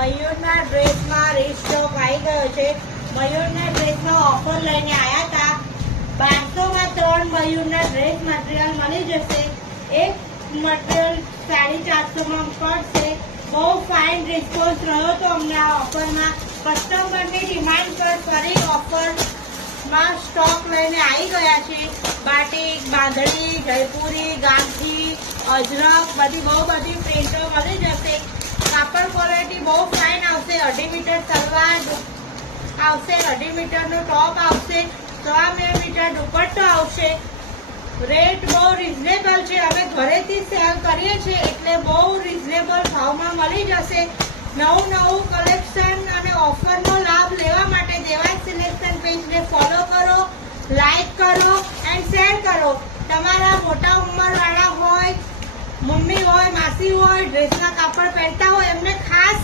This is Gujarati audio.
મયુરના ડ્રેસમાં રીસ્ટોક આવી ગયો છે. મયુરના ડ્રેસમાં ઓફર લઈને આવ્યા હતા. 1200માં 3 મયુરના ડ્રેસ મટીરિયલ મળી જશે. એક મટીરિયલ 450માં પડશે. બહુ ફાઇન રિસ્પોન્સ રહ્યો તો અમને આ ઓફરમાં. કસ્ટમરની ડિમાન્ડ પર ફરી ઓફરમાં સ્ટોક લઈને આવી ગયા છે. બાટિક, બાંધણી, જયપુરી, ગાંધી, અજરક બધી બહુ બધી પ્રિન્ટો મળી જશે. કાપડ ક્વોલિટી બહુ ફાઇન આવશે. 2.5 મીટર સલવાર આવશે, 2.5 મીટરનો ટોપ આવશે, 3 મીટર દુપટ્ટો આવશે. રેટ બહુ રિઝનેબલ છે. અમે ઘરેથી સેલ કરીએ છીએ એટલે બહુ રિઝનેબલ ભાવમાં મળી જશે. નવું કલેક્શન અને ઓફરનો લાભ લેવા માટે દેવાંશ સિલેક્શન પેજને ફોલો કરો, લાઈક કરો એન્ડ શેર કરો. તમારા મોટા ઉંમરવાળા હોય, મમ્મી હોય, માસી હોય, ડ્રેસના કાપડ પહેરતા હોય એમને ખાસ